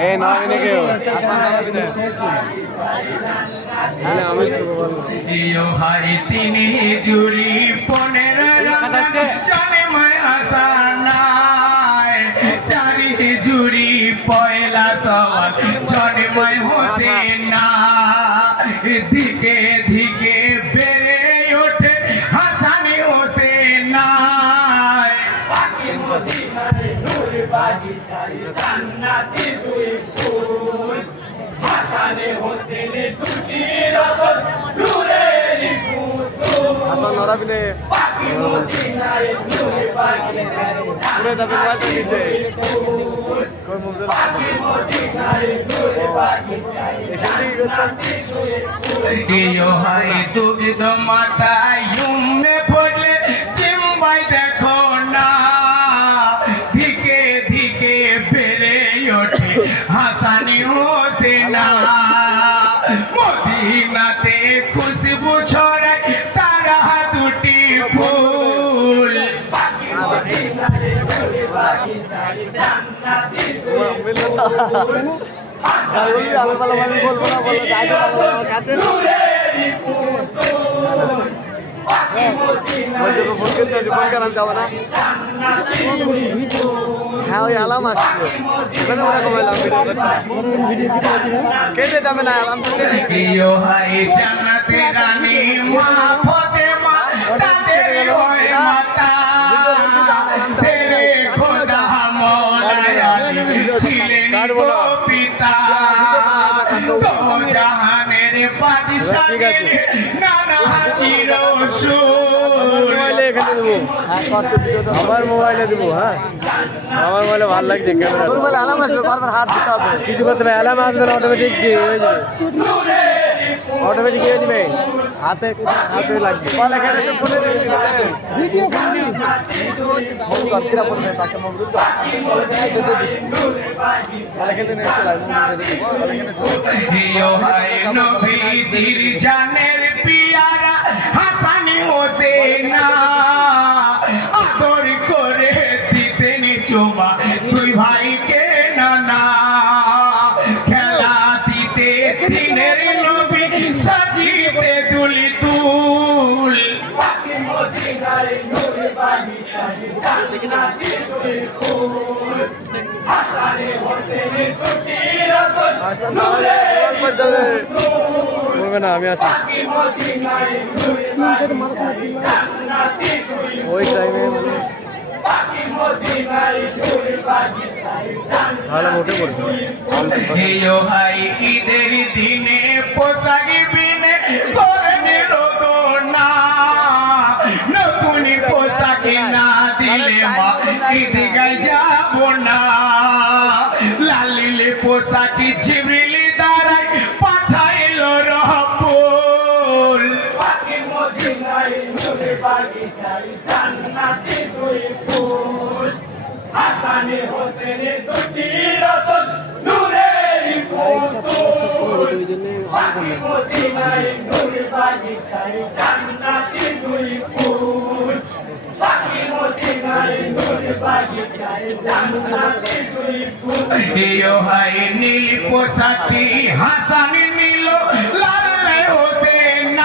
এই না আমি নাকি ভাই তিনি জুড়ি পনের জানে মায়া সানায় চারি জুড়ি পয়লা সওয়াল জানে মায় হোসেন না দিকে দিকে বেড়ে ওঠে হাসানি হোসেন না জান্নাতি দুই ফুল হাসানে হোসেনে দুটি রতন নূরের পুতুল আসল নরা বিলে পাখি মদিনায় নূরে পাখি উড়ে যাবে মাঠে নিচে কোন মুভি পাখি মদিনায় নূরে পাখি জান্নাতি দুই ফুল ইয়ো হাই তুমি তো মাতায় উম্মে পড়লে চিম্বাই দেখো না হাসানি হোসেন মদিনাতে খুশবু ছড়ায় তারা দুটি ফুল হ্যাঁ ওই আলাম আসছে ওখানে মনে কমাইলাম ভিডিও কেটে যাবে না আলাম জান্নাতে রানী মা ফাতেমা তাদের ওই মাতা সেরে খোদা মওলা ছিলেন পিতা তো জাহানের বাদশা নানা হাজির রসূল আমার মোবাইলে দেবো হ্যাঁ আমার মোবাইলে ভালো লাগছে ক্যামেরা তোর মোবাইলে অ্যালার্ম আসবে বারবার হাত দিতে হবে কিছু করতে হবে অ্যালার্ম আসবে না অটোমেটিক হয়ে যাবে অটোমেটিক হয়ে যাবে হাতে হাতে লাগবে ভিডিও ফোন করছিলাম বলে তাকে মজুদ নবীজির জানের পিয়ারা হাসানি হোসেন আদর করে দিতেন চুমা দুই ভাইকে নানা খেলা দিতে দিনের নবী সাজিতে তুলি তুল পাখি মদিনায় নূরে বাড়ি সাজি জান্নাতি দুই ফুল হাসানি হোসেন দুটি রতন নূরের বলবে না আমি আছি ওই টাইমে ভালো মোটে করবে ভাই ঈদের দিনে পোশাক বিনে করেন রোদনা নতুন পোশাক না দিলে মা ঈদ গায় যাব না লালিলে পোশাক জিবরিল দ্বারাই পাঠাইল রহপুল পাখি মদিনায় নূরে বাগিচায় জান্নাতি দুই ফুল হাসানে হোসেনে দুটি রতন নূরের পুতুল পাখি মদিনায় নূরে বাগিচায় জান্নাতি দুই ফুল পাখি মদিনায় নূরে বাগিচায় জান্নাতি দুই ফুল ইয়ো হাই নীল পোশাকটি হাসানি নিল লাল হোসেন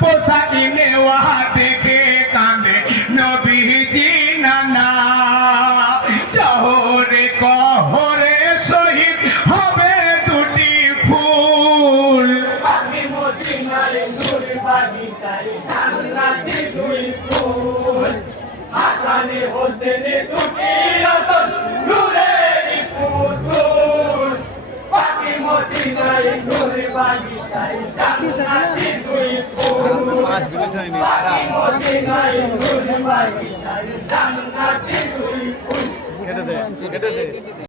পোশাক নেওয়া দেখে কাঁদে নবীজি নানা চহরে কহরে শহীদ হবে দুটি ফুল পাখি মদিনায় নূরে বাগিচায় জান্নাতি দুই ফুল হাসানে হোসেনে দুটি রতন নূরের পুতুল পাখি মদিনায় নূরে বাগিচায় জান্নাতি দুই ফুল পাখি মদিনায় নূরে বাগিচায় জান্নাতি দুই ফুল কেটে দে